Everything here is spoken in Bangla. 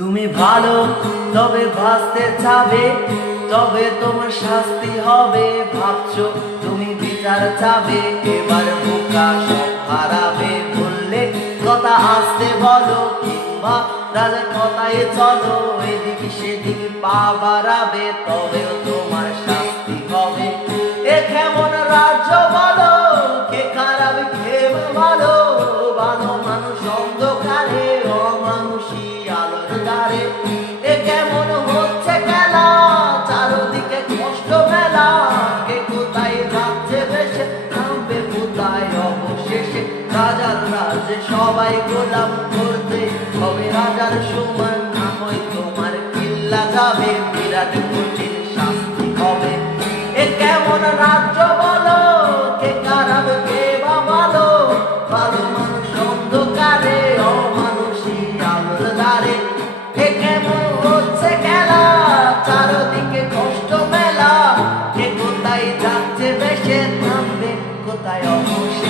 তুমি ভালো তবে ভাসতে চাবে, তবে তোমার শাস্তি হবে। ভাবছো তুমি বিচার চাবে, এবার বোকা সব হারাবে। বললে কথা আসতে বলো, কিংবা রাজার কথায় চলো। এদিকে সেদিকে পা বাড়াবে, তবেও তোমার শাস্তি হবে। এ কেমন রাজ্য বলো, কে খারাপ কে ভালো? ভালো মানুষ অন্ধকারে, অমানুষী আলোর দ্বারে। এ কেমন হচ্ছে খেলা, চারদিকে কষ্ট মেলা। কে কোথায় যাচ্ছে ভেসে, নামবে কোথায় অবশেষে? রাজার রাজে সবাই গোলাম করতে হবে, রাজার সমান না হয় তোমার কিল্লা যাবে। বিরাট কঠিন শাস্তি হবে। এ কেমন রাজ্য বলো, কে খারাপ কে বা ভালো? ভালো মানুষ অন্ধকারে, অমানুষী আলোর দ্বারে। এ কেমন হচ্ছে খেলা, চারদিকে কষ্ট মেলা। কে কোথায় যাচ্ছে ভেসে, নামবে কোথায় অবশেষে?